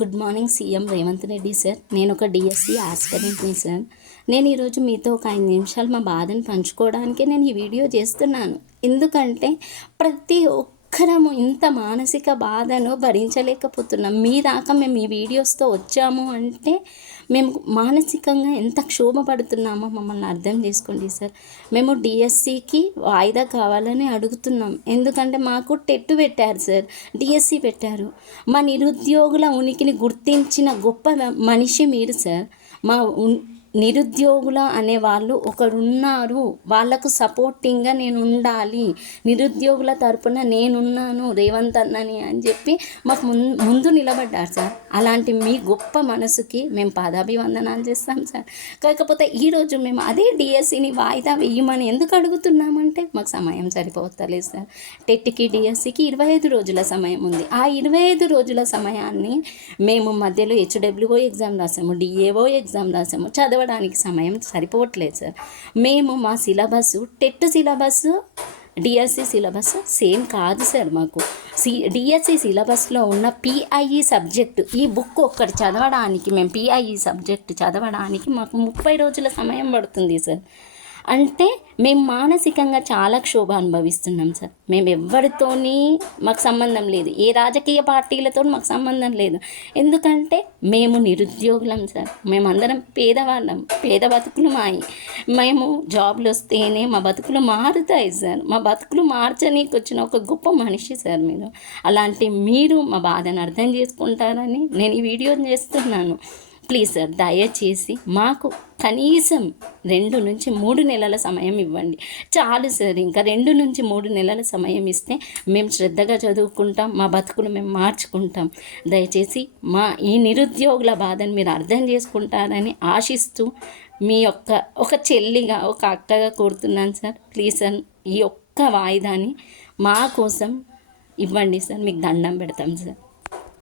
Good morning CM Revanth Reddy sir. నేను ఒక DSC ఆస్పిరెంట్ని sir. నేను ఈరోజు మీతో ఒక 5 నిమిషాలు మా బాధను పంచుకోవడానికే నేను ఈ వీడియో చేస్తున్నాను. ఎందుకంటే ప్రతి ఒక్కరము ఇంత మానసిక బాధను భరించలేకపోతున్నాం. మీ దాకా మేము ఈ వీడియోస్తో వచ్చాము అంటే మేము మానసికంగా ఎంత క్షోభపడుతున్నామో మమ్మల్ని అర్థం చేసుకోండి సార్. మేము డిఎస్సికి వాయిదా కావాలని అడుగుతున్నాం. ఎందుకంటే మాకు టెట్ పెట్టారు సార్, డిఎస్సి పెట్టారు. మా నిరుద్యోగుల ఉనికిని గుర్తించిన గొప్ప మనిషి మీరు సార్. మా నిరుద్యోగుల అనేవాళ్ళు ఒకరున్నారు. వాళ్ళకు సపోర్టింగ్గా నేను ఉండాలి, నిరుద్యోగుల తరపున నేనున్నాను రేవంత్ అన్నని అని చెప్పి మాకు ముందు నిలబడ్డారు సార్. అలాంటి మీ గొప్ప మనసుకి మేము పాదాభివందనాలు చేస్తాం సార్. కాకపోతే ఈరోజు మేము అదే డిఎస్సిని వాయిదా వేయమని ఎందుకు అడుగుతున్నామంటే మాకు సమయం సరిపోతలేదు సార్. టెట్కి డిఎస్సికి 25 రోజుల సమయం ఉంది. ఆ 25 రోజుల సమయాన్ని మేము మధ్యలో హెచ్డబ్ల్యూఓ ఎగ్జామ్ రాసాము, డిఏఓ ఎగ్జామ్ రాసాము, చదవడానికి సమయం సరిపోవట్లేదు సార్. మేము మా syllabus TET syllabus DSC syllabus same కాదు సార్. మాకు డిఎస్సి సిలబస్లో ఉన్న పిఐఈ సబ్జెక్టు ఈ బుక్ ఒక్కటి చదవడానికి, మేము పిఐఈ సబ్జెక్టు చదవడానికి మాకు 30 రోజుల సమయం పడుతుంది సార్. అంటే మేము మానసికంగా చాలా క్షోభ అనుభవిస్తున్నాం సార్. మేము ఎవరితోని మాకు సంబంధం లేదు, ఏ రాజకీయ పార్టీలతో మాకు సంబంధం లేదు. ఎందుకంటే మేము నిరుద్యోగులం సార్. మేమందరం పేదవాళ్ళం, పేద బతుకులు మాయి. మేము జాబ్లు వస్తేనే మా బతుకులు మారుతాయి సార్. మా బతుకులు మార్చనీకి వచ్చిన ఒక గొప్ప మనిషి సార్ మీరు. అలాంటి మీరు మా బాధను అర్థం చేసుకుంటారని నేను ఈ వీడియో చేస్తున్నాను. ప్లీజ్ సార్, దయచేసి మాకు కనీసం 2 నుంచి 3 నెలల సమయం ఇవ్వండి చాలు సార్. ఇంకా 2 నుంచి 3 నెలల సమయం ఇస్తే మేము శ్రద్ధగా చదువుకుంటాం, మా బతుకులు మేము మార్చుకుంటాం. దయచేసి మా ఈ నిరుద్యోగుల బాధను మీరు అర్థం చేసుకుంటారని ఆశిస్తూ మీ ఒక చెల్లిగా, ఒక అక్కగా కోరుతున్నాను సార్. ప్లీజ్ సార్, ఈ ఒక్క వాయిదాని మా కోసం ఇవ్వండి సార్. మీకు దండం పెడతాం సార్.